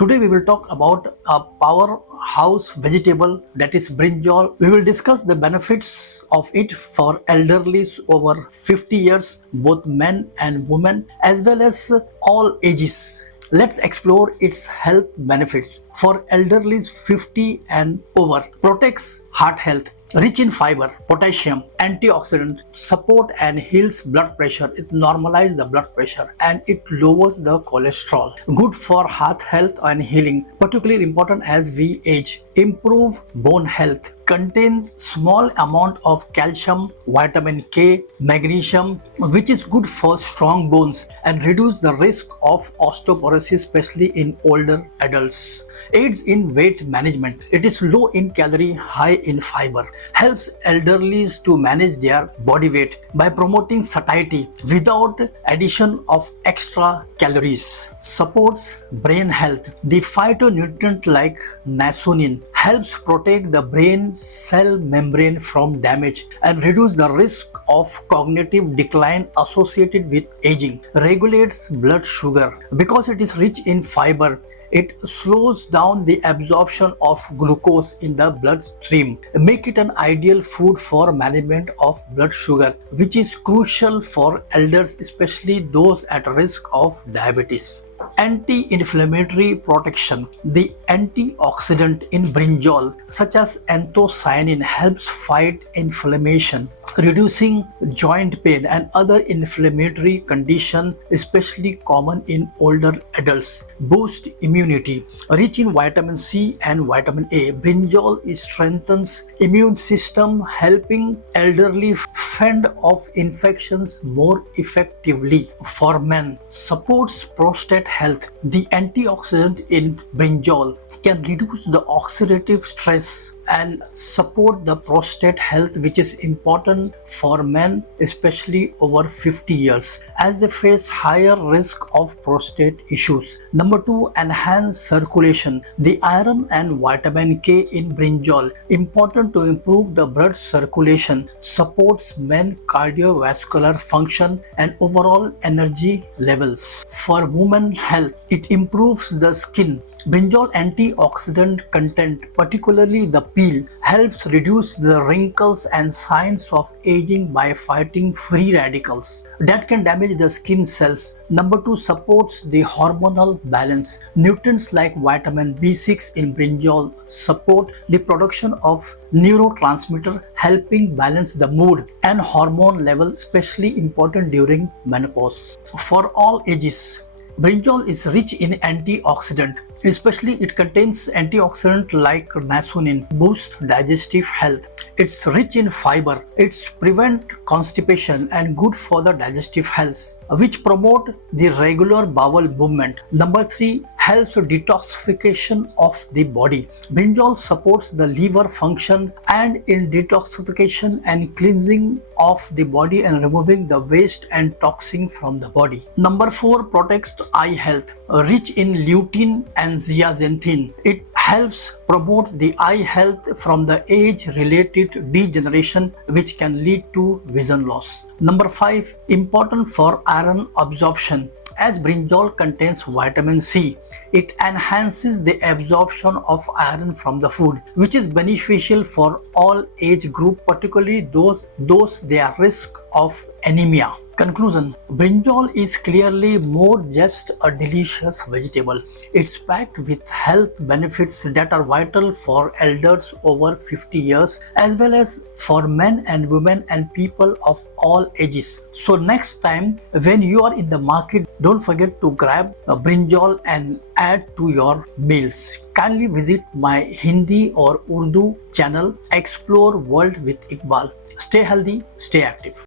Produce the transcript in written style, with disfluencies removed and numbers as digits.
Today we will talk about a powerhouse vegetable that is brinjal. We will discuss the benefits of it for elderly over 50 years, both men and women, as well as all ages. Let's explore its health benefits. For elderly 50 and over, protects heart health, rich in fiber, potassium, antioxidant, support and heals blood pressure. It normalizes the blood pressure and it lowers the cholesterol. Good for heart health and healing, particularly important as we age. Improve bone health. Contains small amount of calcium, vitamin K, magnesium, which is good for strong bones and reduce the risk of osteoporosis, especially in older adults. Aids in weight management. It is low in calorie, high in fiber. Helps elderlies to manage their body weight by promoting satiety without addition of extra calories. Supports brain health. The phytonutrient like niacin helps protect the brain cell membrane from damage and reduce the risk of cognitive decline associated with aging. Regulates blood sugar. Because it is rich in fiber, it slows down the absorption of glucose in the bloodstream. Make it an ideal food for management of blood sugar, which is crucial for elders, especially those at risk of diabetes. Anti-inflammatory protection. The antioxidant in brinjal, such as anthocyanin, helps fight inflammation, reducing joint pain and other inflammatory conditions, especially common in older adults. Boost immunity. Rich in vitamin C and vitamin A, brinjal strengthens immune system, helping elderly fend off infections more effectively. For men, supports prostate health. The antioxidant in brinjal can reduce the oxidative stress and support the prostate health, which is important for men, especially over 50 years, as they face higher risk of prostate issues. Number 2, enhance circulation. The iron and vitamin K in brinjal, important to improve the blood circulation, supports men cardiovascular function and overall energy levels. For women health, it improves the skin. Brinjal antioxidant content, particularly the peel, helps reduce the wrinkles and signs of aging by fighting free radicals that can damage the skin cells. Number 2, supports the hormonal balance. Nutrients like vitamin B6 in brinjal support the production of neurotransmitter, helping balance the mood and hormone levels, especially important during menopause. For all ages, brinjal is rich in antioxidant, especially it contains antioxidant like niacin, boosts digestive health. It's rich in fiber. It's prevent constipation and good for the digestive health, which promote the regular bowel movement. Number 3, helps detoxification of the body. Brinjal supports the liver function and in detoxification and cleansing of the body and removing the waste and toxin from the body. Number 4, protects eye health. Rich in lutein and zeaxanthin, it helps promote the eye health from the age-related degeneration, which can lead to vision loss. Number 5, important for iron absorption. As brinjal contains vitamin C, it enhances the absorption of iron from the food, which is beneficial for all age group, particularly those they are risk of anemia. Conclusion: brinjal is clearly more just a delicious vegetable. It's packed with health benefits that are vital for elders over 50 years, as well as for men and women and people of all ages. So next time when you are in the market, don't forget to grab a brinjal and add to your meals. Kindly visit my Hindi or Urdu channel, Explore World with Iqbal. Stay healthy, stay active.